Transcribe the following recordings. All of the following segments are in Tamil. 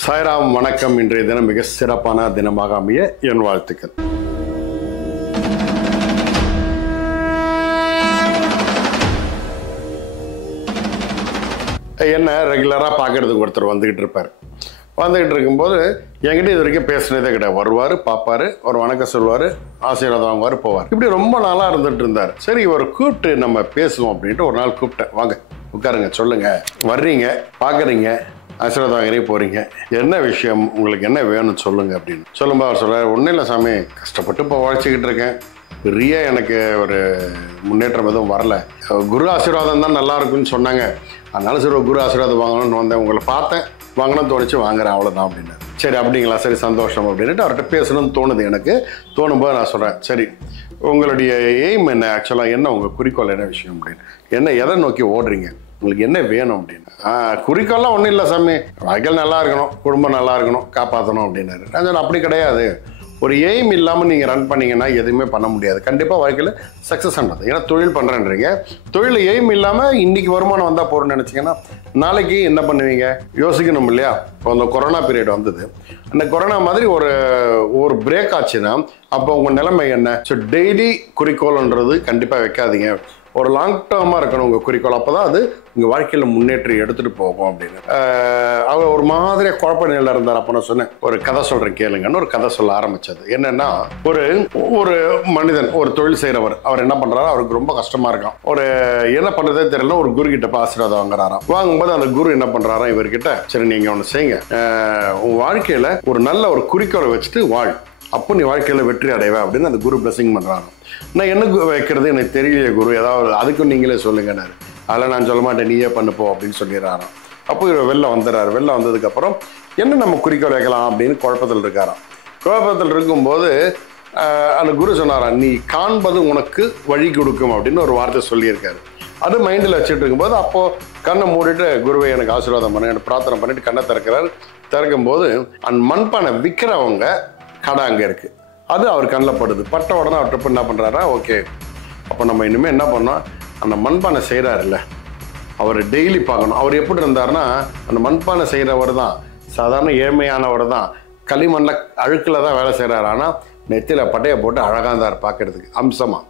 சாய்ராம் வணக்கம். இன்றைய தினம் மிக சிறப்பான தினமாக அமைய என் வாழ்த்துக்கள். என்ன ரெகுலராக பார்க்கறதுக்கு ஒருத்தர் வந்துக்கிட்டு இருப்பார். வந்துக்கிட்டு இருக்கும்போது என்கிட்ட இது வரைக்கும் பேசுனதே கிடையாது. வருவார், பார்ப்பார், ஒரு வணக்கம் சொல்லுவார், ஆசீர்வாதம் வாங்குவார், போவார். இப்படி ரொம்ப நாளாக இருந்துட்டு இருந்தார். சரி, இவர் கூப்பிட்டு நம்ம பேசுவோம் அப்படின்ட்டு ஒரு நாள் கூப்பிட்டேன். வாங்க உட்காருங்க, சொல்லுங்க, வர்றீங்க, பார்க்குறீங்க, ஆசீர்வாதம் வாங்குறீங்க, போகிறீங்க, என்ன விஷயம், உங்களுக்கு என்ன வேணும்னு சொல்லுங்க அப்படின்னு சொல்லும்போது அவர் சொல்கிறார், ஒன்றும் இல்லை சாமி, கஷ்டப்பட்டு இப்போ உழைச்சிக்கிட்டு இருக்கேன், பெரிய எனக்கு ஒரு முன்னேற்றம் எதுவும் வரல, குரு ஆசீர்வாதம் தான் நல்லா இருக்குன்னு சொன்னாங்க, அதனால சரி குரு ஆசீர்வாதம் வாங்கணும்னு வந்தேன், உங்களை பார்த்தேன், வாங்கணும்னு தோணிச்சு வாங்குறேன், அவ்வளோதான் அப்படின்னு. சரி அப்படிங்களா, சரி சந்தோஷம் அப்படின்ட்டு அவர்கிட்ட பேசணும்னு தோணுது. எனக்கு தோணும்போது நான் சொல்கிறேன், சரி உங்களுடைய எய்ம் என்ன, ஆக்சுவலாக என்ன உங்கள் குறிக்கோள், என்ன விஷயம் அப்படின்னு, என்ன எதை நோக்கி ஓடுறீங்க, உங்களுக்கு என்ன வேணும் அப்படின்னு. குறிக்கோள்லாம் ஒன்றும் இல்லை சாமி, வாழ்க்கையில் நல்லா இருக்கணும், குடும்பம் நல்லா இருக்கணும், காப்பாற்றணும் அப்படின்னாரு. நான் சொன்னேன், அப்படி கிடையாது, ஒரு எய்ம் இல்லாமல் நீங்கள் ரன் பண்ணிங்கன்னா எதுவுமே பண்ண முடியாது. கண்டிப்பாக வாழ்க்கையில் சக்ஸஸ் ஆனது. ஏன்னா தொழில் பண்ணுறேன்றீங்க, தொழில் எய்ம் இல்லாமல் இன்றைக்கி வருமானம் வந்தால் போகிறோன்னு நினச்சிங்கன்னா நாளைக்கு என்ன பண்ணுவீங்க யோசிக்கணும் இல்லையா? இப்போ அந்த கொரோனா பீரியட் வந்தது, அந்த கொரோனா மாதிரி ஒரு பிரேக் ஆச்சுன்னா அப்போ உங்கள் நிலைமை என்ன? ஸோ டெய்லி குறிக்கோள்ன்றது கண்டிப்பாக வைக்காதீங்க, ஒரு லாங் டேர்மாக இருக்கணும் உங்கள் குறிக்கோள், அப்போ தான் அது உங்கள் வாழ்க்கையில் முன்னேற்றி எடுத்துகிட்டு போகும் அப்படின்னு. அவர் ஒரு மாதிரியாக குழப்ப நிலையில் இருந்தார். அப்போ நான் சொன்னேன், ஒரு கதை சொல்கிறேன் கேளுங்கன்னு ஒரு கதை சொல்ல ஆரம்பித்தது. என்னென்னா, ஒரு மனிதன், ஒரு தொழில் செய்கிறவர், அவர் என்ன பண்ணுறாரு, அவருக்கு ரொம்ப கஷ்டமாக இருக்கான், ஒரு என்ன பண்ணுறதே தெரியல, ஒரு குரு கிட்ட ஆசீர்வாதம் வாங்குறாராம். வாங்கும்போது அந்த குரு என்ன பண்ணுறாராம், இவர்கிட்ட, சரி நீங்கள் ஒன்று செய்யுங்க, உங்கள் வாழ்க்கையில் ஒரு நல்ல ஒரு குறிக்கோளை வச்சுட்டு வாழ், அப்போ நீ வாழ்க்கையில் வெற்றி அடைவே அப்படின்னு அந்த குரு பிளஸிங் பண்ணுறாங்க. நான் என்ன வைக்கிறது எனக்கு தெரியலையே குரு, ஏதாவது அதுக்கும் நீங்களே சொல்லுங்கன்னாரு. அதில் நான் சொல்ல மாட்டேன், நீயே பண்ணுப்போ அப்படின்னு சொல்லிடுறாராம். அப்போ இவர் வெளில வந்துடுறாரு. வெளில வந்ததுக்கப்புறம் என்ன நம்ம குறிக்கோள் வைக்கலாம் அப்படின்னு குழப்பத்தில் இருக்காராம். குழப்பத்தில் இருக்கும்போது அந்த குரு சொன்னாராம், நீ காண்பது உனக்கு வழி கொடுக்கும் அப்படின்னு ஒரு வார்த்தை சொல்லியிருக்காரு. அது மைண்டில் வச்சுட்டு இருக்கும்போது அப்போது கண்ணை மூடிட்டு, குருவை எனக்கு ஆசீர்வாதம் பண்ண, எனக்கு பிரார்த்தனை பண்ணிட்டு கண்ணை திறக்கிறாரு. திறக்கும்போது அந்த மண்பானை விற்கிறவங்க கடை அங்கே இருக்குது. அது அவர் கண்ணில் படுது. பட்ட உடனே அவர்கிட்ட என்ன பண்ணுறாரா, ஓகே அப்போ நம்ம இனிமேல் என்ன பண்ணோம், அந்த மண்பானை செய்கிறாருல்ல அவர் டெய்லி பார்க்கணும். அவர் எப்படி இருந்தார்னா, அந்த மண்பானை செய்கிறவர் தான், சாதாரண ஏழ்மையானவர் தான், களிமண்ணில் அழுக்கில் தான் வேலை செய்கிறாரு, ஆனால் நெத்தியில் பட்டையை போட்டு அழகாக இருந்தார் பார்க்கறதுக்கு அம்சமாக.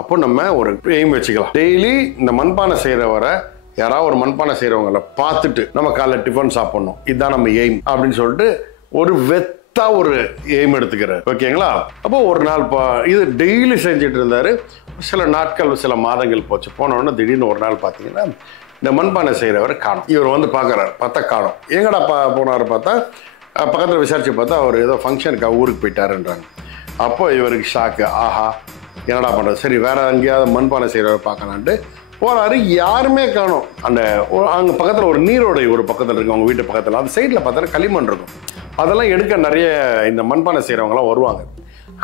அப்போ நம்ம ஒரு எய்ம் வச்சுக்கலாம், டெய்லி இந்த மண்பானை செய்கிறவரை யாராவது ஒரு மண்பானை செய்கிறவங்கள பார்த்துட்டு நம்ம காலைல டிஃபன் சாப்பிட்ணும், இதுதான் நம்ம எய்ம் அப்படின்னு சொல்லிட்டு ஒரு ஒரு எய்ம் எடுத்துக்கிறார். ஓகேங்களா? அப்போ ஒரு நாள் இது டெய்லி செஞ்சுட்டு இருந்தாரு. சில நாட்கள், சில மாதங்கள் போச்சு. போனோடனே திடீர்னு ஒரு நாள் பார்த்தீங்கன்னா இந்த மண்பானை செய்கிறவர் காணும். இவர் வந்து பார்க்குறாரு, பார்த்தா காணும். எங்கடா போனார் பார்த்தா, பக்கத்தில் விசாரிச்சு பார்த்தா அவர் ஏதோ ஃபங்க்ஷனுக்கு ஊருக்கு போயிட்டாருன்றாங்க. அப்போ இவருக்கு ஷாக்கு, ஆஹா என்னடா பண்ணுறது, சரி வேற எங்கேயாவது மண்பானை செய்கிறவர் பார்க்கலான்ட்டு போறாரு. யாருமே காணும். அங்கே பக்கத்தில் ஒரு நீரோடை ஒரு பக்கத்தில் இருக்கு, அவங்க வீட்டு பக்கத்தில். அந்த சைடில் பார்த்தா களிமண் இருக்கும். அதெல்லாம் எடுக்க நிறைய இந்த மண்பானை செய்கிறவங்களாம் வருவாங்க.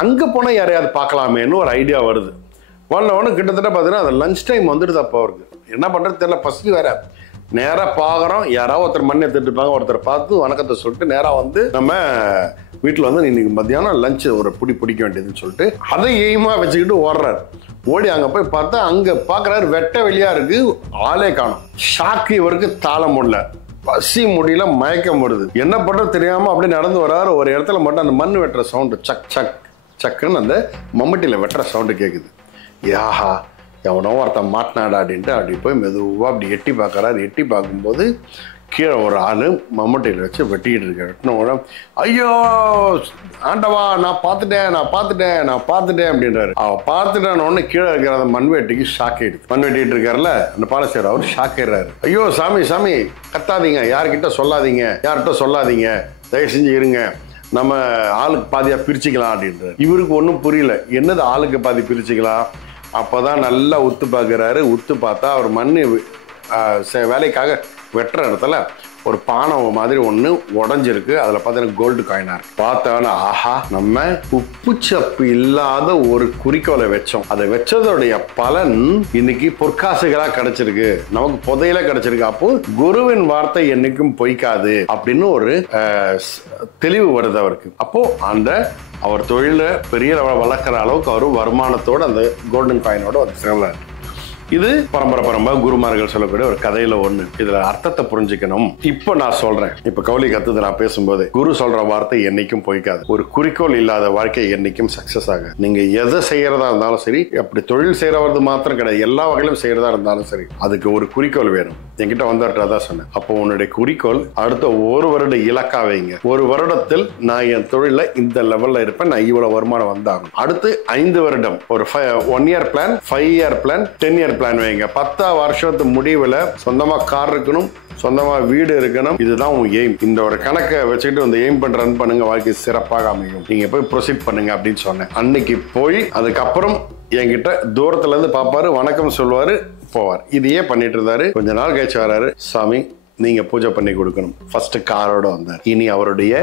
அங்கே போனால் யாரையாவது பார்க்கலாமேன்னு ஒரு ஐடியா வருது. ஒன்று கிட்டத்தட்ட பார்த்தீங்கன்னா அது லஞ்ச் டைம் வந்துடுது. அப்போ அவருக்கு என்ன பண்ணுறது தெரியல, பசி வேற. நேராக பார்க்குறோம், யாராவது ஒருத்தர் மண் எடுத்துட்டு இருப்பாங்க, ஒருத்தர் பார்த்து வணக்கத்தை சொல்லிட்டு நேராக வந்து நம்ம வீட்டில் வந்து இன்னைக்கு மத்தியானம் லஞ்சு ஒரு பிடிக்க வேண்டியதுன்னு சொல்லிட்டு அதை எய்மாக வச்சுக்கிட்டு ஓடுறாரு. ஓடி அங்கே போய் பார்த்தா அங்கே பார்க்குறாரு, வெட்ட வெளியாக இருக்குது, ஆளே காணும். ஷாக்கு இவருக்கு தாள முடியல, பசி முடியல, மயக்கம் வருது. என்ன பண்ணுறது தெரியாமல் அப்படியே நடந்து வர்றாரு. ஒரு இடத்துல மட்டும் அந்த மண் வெட்டுற சவுண்டு, சக் சக் சக்குன்னு அந்த மம்மட்டியில் வெட்டுற சவுண்டு கேட்குது. யாஹா எவனோ ஒருத்தன் மாட்டினாடா அப்படின்ட்டு அப்படி போய் மெதுவாக அப்படி எட்டி பார்க்குறாரு. எட்டி பார்க்கும்போது கீழே ஒரு ஆள் மம்மட்டியில் வச்சு வெட்டிக்கிட்டு இருக்க. வெட்டின உடனே, ஐயோ ஆண்டவா நான் பார்த்துட்டேன் அப்படின்றாரு. அவன் பார்த்துட்டான உடனே கீழே இருக்கிற அந்த மண்வெட்டிக்கு ஷாக் ஆயிடுது. மண் வெட்டிட்டு இருக்காருல்ல அந்த பானை செய்யற அவர் ஷாக் ஆயிடுறாரு. ஐயோ சாமி கத்தாதீங்க, யார்கிட்ட சொல்லாதீங்க, தயவு செஞ்சு இருங்க, நம்ம ஆளுக்கு பாதியாக பிரிச்சுக்கலாம் அப்படின்றாரு. இவருக்கு ஒன்றும் புரியல, என்னது ஆளுக்கு பாதி பிரிச்சுக்கலாம். அப்போதான் நல்லா உத்து பார்க்குறாரு. உத்து பார்த்தா அவர் மண் வேலைக்காக வெட்டுற இடத்துல ஒரு பானை மாதிரி ஒன்று உடஞ்சிருக்கு. அதில் பார்த்தீங்கன்னா கோல்டு காயினா இருக்கு. பார்த்தாலும் ஆஹா, நம்ம உப்பு சப்பு இல்லாத ஒரு குறிக்கோளை வச்சோம், அதை வச்சதோடைய பலன் இன்னைக்கு பொற்காசுகளா கிடைச்சிருக்கு, நமக்கு புதையில கிடைச்சிருக்கு. அப்போ குருவின் வார்த்தை என்னைக்கும் பொய்க்காது அப்படின்னு ஒரு தெளிவு வருது அவருக்கு. அப்போ அவர் தொழில பெரிய வளர்க்குற அளவுக்கு அவர் வருமானத்தோடு அந்த கோல்டன் காயினோட ஒரு சிறந்த இது பரம்பரை குருமார்கள் சொல்லக்கூடிய ஒரு கதையில ஒண்ணு. இதுல அர்த்தத்தை புரிஞ்சுக்கணும். இப்ப நான் சொல்றேன், இப்ப கௌலி கத்துது நான் பேசும்போது, குரு சொல்ற வார்த்தை என்னைக்கும் பொய்க்காது. ஒரு குறிக்கோள் இல்லாத வாழ்க்கை என்னைக்கும் சக்சஸ் ஆகாது. நீங்க எதை செய்யறதா இருந்தாலும் சரி, அப்படி தொழில் செய்யறது மாத்திரம் கிடையாது, எல்லா வகையிலும் செய்யறதா இருந்தாலும் சரி, அதுக்கு ஒரு குறிக்கோள் வேணும். என்கிட்ட வந்தாதான் சொன்னேன், அப்போ உன்னுடைய குறிக்கோள் அடுத்த ஒரு வருட இலக்கா வைங்க. ஒரு வருடத்தில் நான் என் தொழில இந்த லெவல்ல இருப்பேன், நான் இவ்வளவு வருமானம் வந்தாகும். அடுத்து 5 வருடம் ஒரு 1 year plan, 5 year plan, 10 year plan வைங்க. 10 வருஷத்து முடிவுல சொந்தமா கார் இருக்கணும், சொந்தமா வீடு இருக்கணும். இதுதான் உங்க எய்ம். இந்த ஒரு கணக்கை வச்சுக்கிட்டு இந்த எய்ம் பண்ண ரன் பண்ணுங்க, வாழ்க்கை சிறப்பாக அமையும். நீங்க போய் ப்ரொசீட் பண்ணுங்க அப்படின்னு சொன்னேன். அன்னைக்கு போய் அதுக்கப்புறம் என்கிட்ட தூரத்துல இருந்து பாப்பாரு, வணக்கம் சொல்லுவாரு, போவார். இதையே பண்ணிட்டு இருந்தாரு. கொஞ்ச நாள் கழிச்சு வராரு, சாமி நீங்க பூஜை பண்ணி கொடுக்கணும். ஃபர்ஸ்ட் காரோட வந்தார். இனி அவருடைய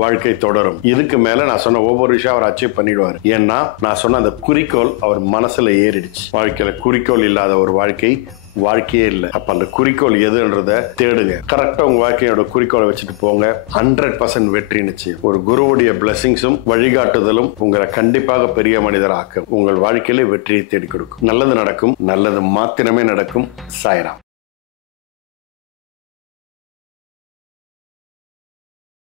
வாழ்க்கை தொடரும். இதுக்கு மேல நான் சொன்ன ஒவ்வொரு விஷயம் அவர் அச்சீவ் பண்ணிடுவார். ஏன்னா நான் சொன்ன அந்த குறிக்கோள் அவர் மனசுல ஏறிடுச்சு. வாழ்க்கையில குறிக்கோள் இல்லாத ஒரு வாழ்க்கையே இல்லை. அப்ப அந்த குறிக்கோள் எதுன்றத தேடுங்க. கரெக்டா உங்க வாழ்க்கையோட குறிக்கோளை வச்சுட்டு போங்க. 100% வெற்றி நிச்சயம். ஒரு குருவுடைய பிளெஸிங்ஸும் வழிகாட்டுதலும் உங்களை கண்டிப்பாக பெரிய மனிதர் ஆக்கும். உங்கள் வாழ்க்கையில வெற்றியை தேடி கொடுக்கும். நல்லது நடக்கும், நல்லது மாத்திரமே நடக்கும். சாய்ராம்.